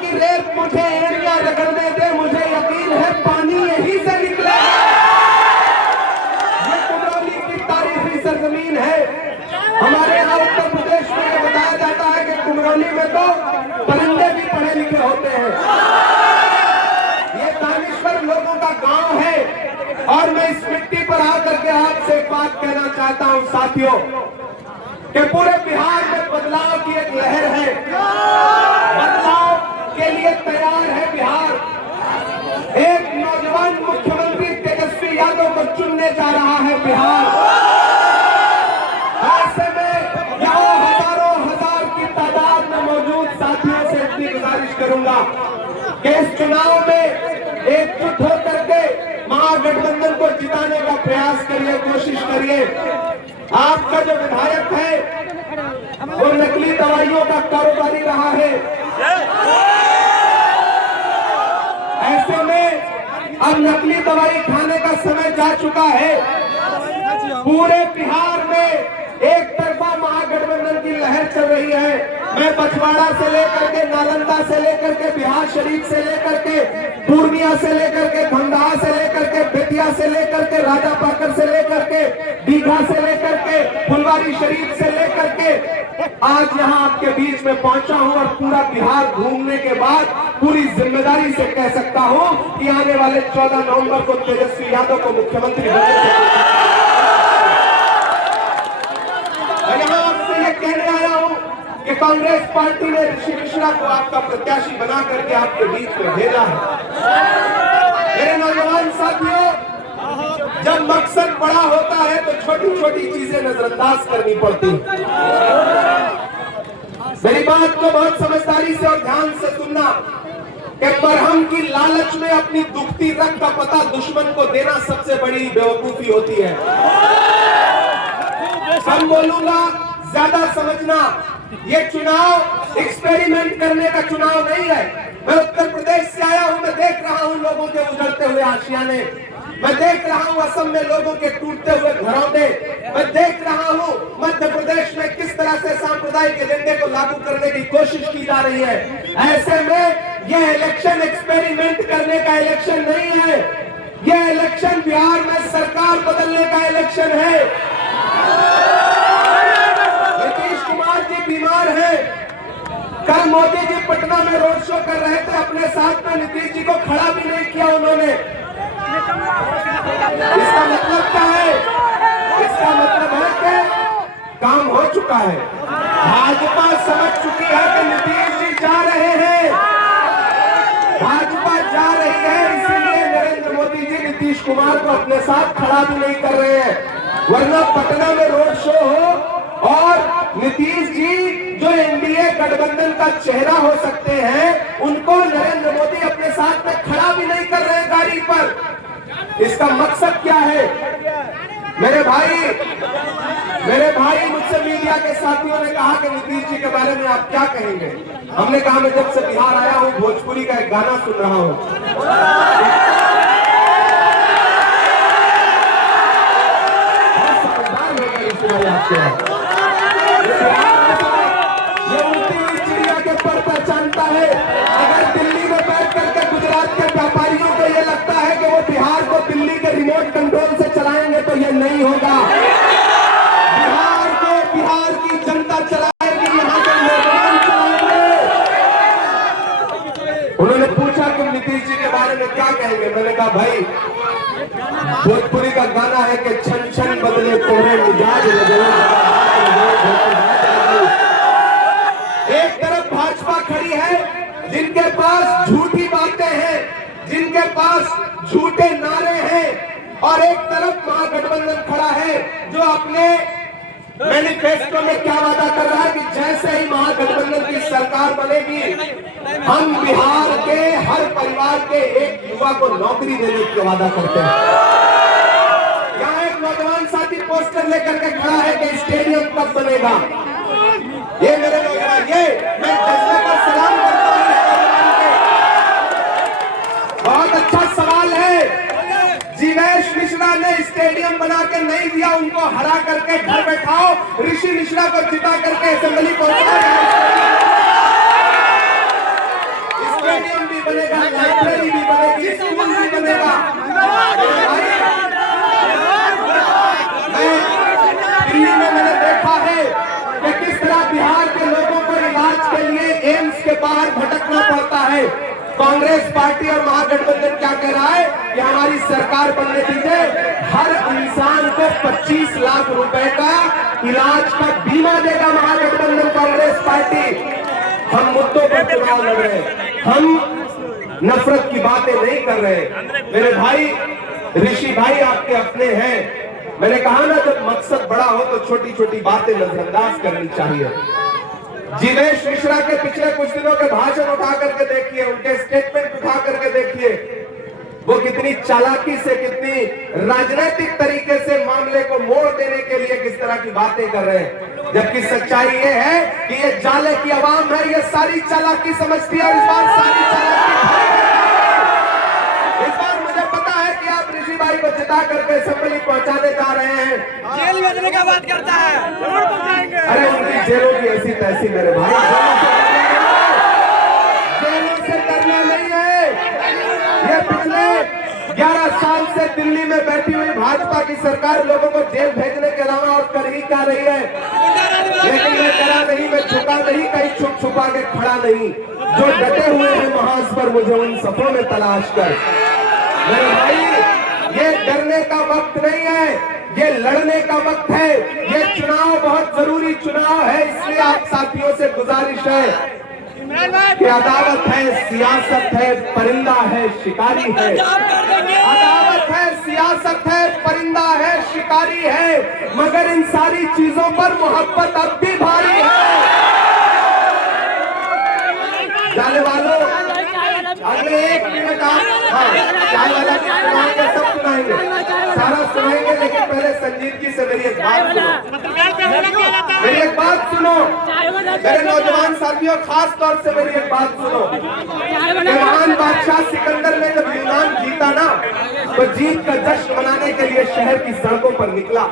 की रेत मुझे एरिया रगड़ने दे, मुझे यकीन है पानी यहीं से निकलेगा। ये कुमरौली की तारीखी सरजमीन है। हमारे यहाँ उत्तर प्रदेश में ये बताया जाता है कि कुमरौली में तो परिंदे भी पढ़े लिखे होते हैं। ये दानिश्वर लोगों का गांव है और मैं इस मिट्टी पर आकर के आपसे एक बात कहना चाहता हूं साथियों कि पूरे बिहार में बदलाव की एक लहर है। बदलाव के लिए तैयार है बिहार। एक नौजवान मुख्यमंत्री तेजस्वी यादव को चुनने जा रहा है बिहार। ऐसे में यहाँ हजारों हजार की तादाद में मौजूद साथियों से इतनी गुजारिश करूंगा कि इस चुनाव में एकजुट होकर के महागठबंधन को जिताने का प्रयास करिए, कोशिश करिए। आपका जो विधायक है वो नकली दवाइयों का कारोबारी रहा है। ऐसे में अब नकली दवाई खाने का समय जा चुका है। पूरे बिहार में एक तरफा महागठबंधन की लहर चल रही है। मैं बछवाड़ा से लेकर के, नालंदा से लेकर के, बिहार शरीफ से लेकर के, पूर्णिया से लेकर के, धमदाहा से लेकर के, बेतिया से लेकर के, राजा पाकर से लेकर के, दीघा से लेकर के, फुलवारी शरीफ से लेकर के आज यहाँ आपके बीच में पहुंचा हूं और पूरा बिहार घूमने के बाद पूरी जिम्मेदारी से कह सकता हूं कि आने वाले 14 नवंबर को तेजस्वी यादव को मुख्यमंत्री बनने यहाँ आपसे ये कहने आया हूं कि कांग्रेस पार्टी ने ऋषि मिश्रा को आपका प्रत्याशी बना करके आपके बीच में भेजा है। मेरे नौजवान साथियों, जब मकसद बड़ा होता है तो छोटी छोटी चीजें नजरअंदाज करनी पड़ती। मेरी बात को बहुत समझदारी से और ध्यान से सुनना कि बरहम की लालच में अपनी दुखती रग का पता दुश्मन को देना सबसे बड़ी बेवकूफी होती है। कम बोलूंगा, ज्यादा समझना। ये चुनाव एक्सपेरिमेंट करने का चुनाव नहीं है। मैं उत्तर प्रदेश से आया हूं, मैं देख रहा हूं लोगों के उजड़ते हुए आशियाने, मैं देख रहा हूं असम में लोगों के टूटते हुए घरौंदे, मैं देख रहा हूं मध्य प्रदेश में किस तरह से सांप्रदायिक एजेंडे को लागू करने की कोशिश की जा रही है। ऐसे में यह इलेक्शन एक्सपेरिमेंट करने का इलेक्शन नहीं है। यह इलेक्शन बिहार में सरकार बदलने का इलेक्शन है। नीतीश कुमार जी बीमार है। कल मोदी जी पटना में रोड शो कर रहे थे, अपने साथ में नीतीश जी को खड़ा भी नहीं किया उन्होंने। इसका मतलब क्या है? इसका मतलब है कि काम हो चुका है। भाजपा समझ चुकी है कि नीतीश जी जा रहे हैं, भाजपा जा रही है, इसीलिए नरेंद्र मोदी जी नीतीश कुमार को अपने साथ खड़ा भी नहीं कर रहे हैं। वरना पटना में रोड शो हो और नीतीश जी जो एनडीए गठबंधन का चेहरा हो सकते हैं, उनको नरेंद्र मोदी अपने साथ में खड़ा भी नहीं कर रहे गाड़ी पर। इसका मकसद क्या है? मेरे भाई मुझसे मीडिया के साथियों ने कहा कि नीतीश जी के बारे में आप क्या कहेंगे। हमने कहा मैं जब से बिहार आया हूं भोजपुरी का एक गाना सुन रहा हूं। ये उल्टी चिड़िया के पर पहचानता है। अगर दिल्ली में बैठ करके गुजरात के व्यापारियों को ये लगता है कि वो बिहार को दिल्ली के रिमोट कंट्रोल से चलाएंगे तो ये नहीं होगा। बिहार को बिहार की जनता चलाएगी, यहाँ के नौजवान चलाएंगे। उन्होंने पूछा कि नीतीश जी के बारे में क्या कहेंगे। मैंने कहा भाई भोजपुरी का गाना है कि छन छन बदले तोरे मिजाज। एक तरफ भाजपा खड़ी है जिनके पास झूठी बातें हैं, जिनके पास झूठे नारे हैं, और एक तरफ महागठबंधन खड़ा है जो अपने मैनिफेस्टो में क्या वादा कर रहा है कि जैसे ही महागठबंधन की सरकार बनेगी हम बिहार के हर परिवार के एक युवा को नौकरी देने का वादा करते हैं। यहाँ एक नौजवान साथी पोस्टर लेकर के खड़ा है कि स्टेडियम कब बनेगा। ये मेरे नौजवान, ये मैं जज्बे का सलाम करता हूँ। बहुत अच्छा सवाल है। जीवेश मिश्रा ने स्टेडियम बना के नहीं दिया, उनको हरा करके घर बैठाओ, ऋषि मिश्रा को जिता करके असेंबली पहुंचाओ। बनेगा, लाइब्रेरी भी बनेगी, स्कूल भी बनेगा। दिल्ली में मैंने देखा है कि किस तरह बिहार के लोगों को इलाज के लिए एम्स के बाहर भटकना पड़ता है। कांग्रेस पार्टी और महागठबंधन क्या कह रहा है कि हमारी सरकार बनने दीजिए, हर इंसान को 25 लाख रुपए का इलाज का बीमा देगा महागठबंधन कांग्रेस पार्टी। हम मुद्दों पर चुनाव लड़ रहे हैं, हम नफरत की बातें नहीं कर रहे। मेरे भाई ऋषि भाई आपके अपने हैं। मैंने कहा ना, जब मकसद बड़ा हो तो छोटी छोटी बातें नजरअंदाज करनी चाहिए। जिवेश मिश्रा के पिछले कुछ दिनों के भाषण उठा करके देखिए, उनके स्टेटमेंट उठा करके देखिए, वो कितनी चालाकी से, कितनी राजनीतिक तरीके से मामले को मोड़ देने के लिए किस तरह की बातें कर रहे हैं। जबकि सच्चाई ये है कि ये जाले की आवाम है, ये सारी चालाकी समझती है। और इस बार सारी चालाकी, इस बार मुझे पता है कि आप ऋषि भाई को जिता करके असेंबली पहुंचाने जा रहे हैं। जेल भेजने का बात करता है, जरूर पहुंचाएंगे। अरे उनकी जेलों की ऐसी तैसी मेरे भाई, जेलों से करना नहीं है। ये पिछले 11 साल से दिल्ली में बैठी हुई भाजपा की सरकार लोगों को जेल भेजने के अलावा और कर ही क्या रही है। लेकिन मैं डरा नहीं, मैं झुका नहीं, कहीं छुप छुपा के खड़ा नहीं। जो डटे हुए हैं महाज पर, मुझे उन सफों में तलाश कर। मेरे भाई, ये डरने का वक्त नहीं है, ये लड़ने का वक्त है। ये चुनाव बहुत जरूरी चुनाव है, इसलिए आप साथियों से गुजारिश है कि अदावत है, सियासत है, परिंदा है, शिकारी है। अदावत है, सियासत है, परिंदा है, शिकारी है, मगर इन सारी चीजों पर मोहब्बत अब भी भारी है। जाने वालों, अगले 1 मिनट आप चाय वाला सुनाएंगे, सब सुनाएंगे, सारा सुनाएंगे, लेकिन पहले संजीदगी से मेरी एक बात सुनो, मेरी एक बात सुनो, मेरे नौजवान साथियों, खास तौर से मेरी एक बात सुनो। महान बादशाह सिकंदर ने जब यूनान जीता ना, तो जीत का जश्न मनाने के लिए शहर की सड़कों पर निकला,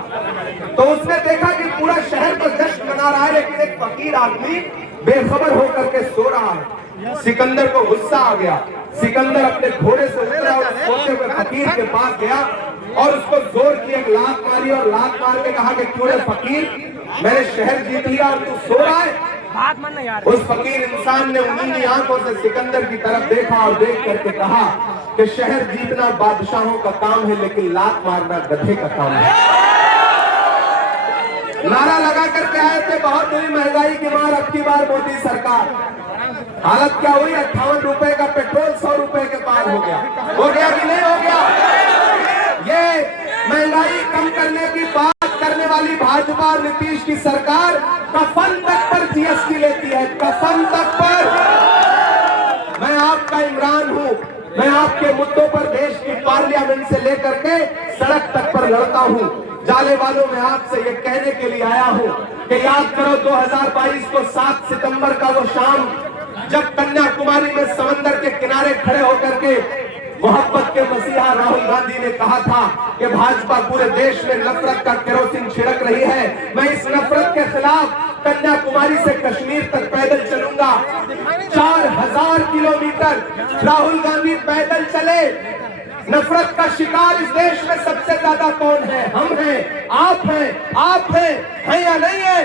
तो उसने देखा कि पूरा शहर तो जश्न मना रहा है, लेकिन एक फकीर आदमी बेखबर होकर के सो रहा है। सिकंदर को गुस्सा आ गया। सिकंदर अपने घोड़े से उतरा और सोते हुए फकीर के पास गया और उसको जोर की एक लात मारी और लात मार के कहा कि क्यों रे फकीर, मैंने शहर जीत लिया और तू सो रहा है। बात मानना यार। उस फकीर इंसान ने नीली आंखों से सिकंदर की तरफ देखा और देख करके कहा कि शहर जीतना बादशाहों का काम है, लेकिन लात मारना गधे का काम है। नारा लगा करके आए थे, बहुत हुई महंगाई की मार, अब की बार मोदी सरकार। हालत क्या हुई, 58 रुपए का पेट्रोल 100 रुपए के पार हो गया कि नहीं हो गया। ये महंगाई कम करने की बात करने वाली भाजपा और नीतीश की सरकार कफन तक पर जीएसटी लेती है, कफन तक पर। मैं आपका इमरान हूं, मैं आपके मुद्दों पर देश की पार्लियामेंट से लेकर के सड़क तक पर लड़ता हूं। जाले वालों, मैं आपसे ये कहने के लिए आया हूं कि याद करो 2022 को 7 सितंबर का वो शाम, जब कन्याकुमारी में समंदर के किनारे खड़े होकर के मोहब्बत के मसीहा राहुल गांधी ने कहा था कि भाजपा पूरे देश में नफरत का केरोसिन छिड़क रही है। मैं इस नफरत के खिलाफ कन्याकुमारी से कश्मीर तक पैदल चलूंगा। 4000 किलोमीटर राहुल गांधी पैदल चले। नफरत का शिकार इस देश में सबसे ज्यादा कौन है? हम हैं, आप हैं या नहीं है?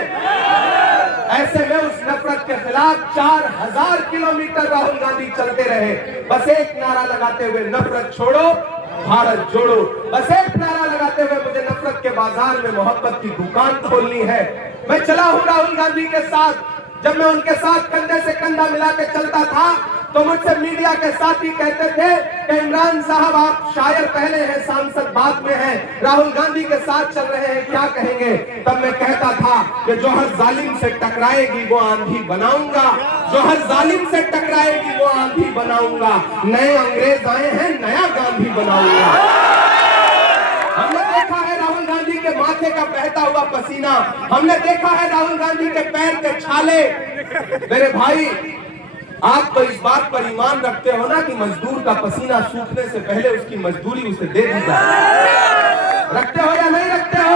ऐसे में उस नफरत के खिलाफ 4000 किलोमीटर राहुल गांधी चलते रहे, बस एक नारा लगाते हुए, नफरत छोड़ो भारत जोड़ो। बस एक नारा लगाते हुए, मुझे नफरत के बाजार में मोहब्बत की दुकान खोलनी है। मैं चला हूं राहुल गांधी के साथ। जब मैं उनके साथ कंधे से कंधा मिला के चलता था, तो मुझसे मीडिया के साथी कहते थे कि इमरान साहब, आप शायर पहले हैं, सांसद बाद में हैं, राहुल गांधी के साथ चल रहे हैं, क्या कहेंगे? तब मैं कहता था कि जो हर जालिम से टकराएगी वो आंधी बनाऊंगा, जो हर जालिम से टकराएगी वो आंधी बनाऊंगा। नए अंग्रेज आए हैं, नया गांधी बनाऊंगा। हमने देखा है राहुल गांधी के माथे का बहता हुआ पसीना, हमने देखा है राहुल गांधी के पैर के छाले। मेरे भाई, आप तो इस बात पर ईमान रखते हो ना कि मजदूर का पसीना सूखने से पहले उसकी मजदूरी उसे दे दी जाए। रखते हो या नहीं रखते हो?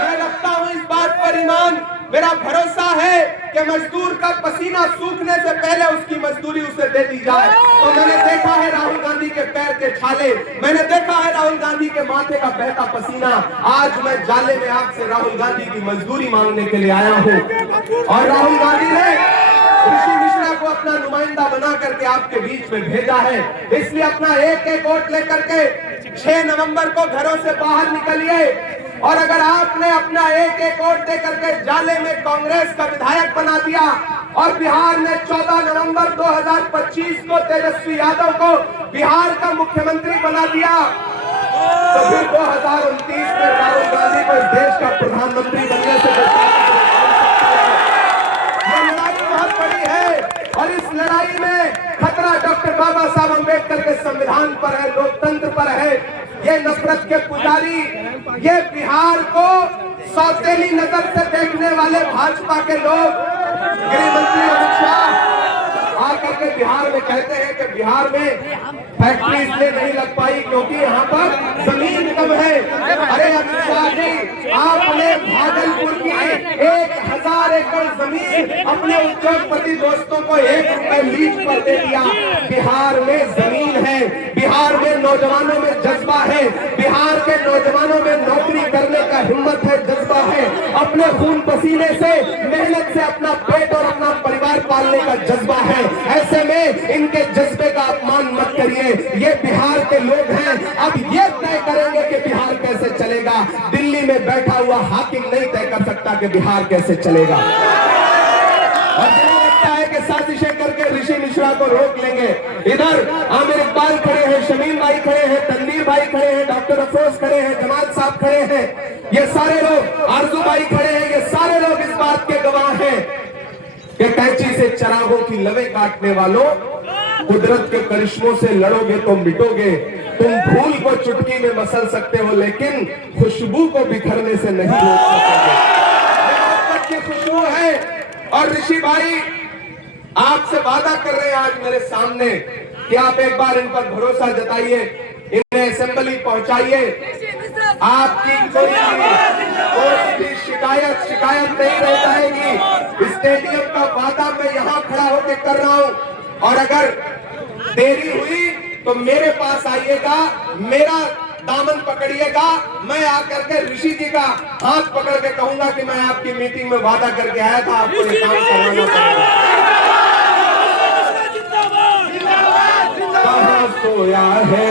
मैं रखता हूं इस बात पर ईमान। मेरा भरोसा है कि मजदूर का पसीना सूखने से पहले उसकी मजदूरी उसे दे दी जाए। तो मैंने देखा है राहुल गांधी के पैर के छाले, मैंने देखा है राहुल गांधी के माथे का बहता पसीना। आज मैं जाले में आपसे राहुल गांधी की मजदूरी मांगने के लिए आया हूं और राहुल गांधी ने ऋषि मिश्रा को अपना नुमाइंदा बना करके आपके बीच में भेजा है। इसलिए अपना एक एक वोट लेकर के 6 नवंबर को घरों से बाहर निकलिए और अगर आपने अपना एक एक वोट दे करके जाले में कांग्रेस का विधायक बना दिया और बिहार में 14 नवंबर 2025 को तेजस्वी यादव को बिहार का मुख्यमंत्री बना दिया, तो फिर 2029 में राहुल गांधी को इस देश का प्रधानमंत्री बनने से ये लड़ाई बहुत बड़ी है और इस लड़ाई में खतरा डॉक्टर बाबा साहब अम्बेडकर के संविधान पर है, लोकतंत्र पर है। ये नफरत के पुजारी, ये बिहार को सौतेली नजर से देखने वाले भाजपा के लोग, गृह मंत्री अमित शाह आकर के बिहार में कहते हैं कि बिहार में फैक्ट्री इसलिए नहीं लग पाई क्योंकि यहाँ पर जमीन कम है। अरे अमित शाह जी, आपने भागलपुर की 1000 एकड़ जमीन अपने उद्योगपति दोस्तों को 1 रुपए लीज पर दे दिया। बिहार में जमीन है, बिहार में नौजवानों में जज्बा है, बिहार के नौजवानों में नौकरी करने का हिम्मत है, जज्बा है, अपने खून पसीने से मेहनत से अपना पेट और अपना परिवार पालने का जज्बा है। ऐसे में इनके जज्बे का अपमान मत करिए। ये बिहार के लोग हैं, अब ये तय करेंगे कि बिहार कैसे चलेगा। दिल्ली में बैठा हुआ हाकिम नहीं तय कर सकता कि बिहार कैसे चलेगा। और जिन्हें लगता है कि साजिशें करके ऋषि मिश्रा को रोक लेंगे, इधर आमिर इकबाल खड़े हैं, शमीम भाई खड़े हैं, तनवीर भाई खड़े हैं, डॉक्टर अफरोज खड़े हैं, जमाल साहब खड़े हैं, ये सारे लोग, आरजू भाई खड़े हैं, ये सारे लोग इस बात के गवाह हैं कि कैंची से चरागों की लवे काटने वालों, कुदरत के करिश्मों से लड़ोगे तो मिटोगे। तुम फूल को चुटकी में मसल सकते हो लेकिन खुशबू को बिखरने से नहीं रोक सकोगे। मोहब्बत की खुशबू है और ऋषि भाई आपसे वादा कर रहे हैं आज मेरे सामने कि आप एक बार इन पर भरोसा जताइए, इन्हें असेंबली पहुंचाइए। आपकी कोई भी शिकायत नहीं रह जाएगी। स्टेडियम का वादा मैं यहाँ खड़ा होकर कर रहा हूँ और अगर देरी हुई तो मेरे पास आइएगा, मेरा दामन पकड़िएगा, मैं आकर के ऋषि जी का हाथ पकड़ के कहूंगा कि मैं आपकी मीटिंग में वादा करके आया था, आपको ये काम करवाना पड़ेगा। कहाँ सोया है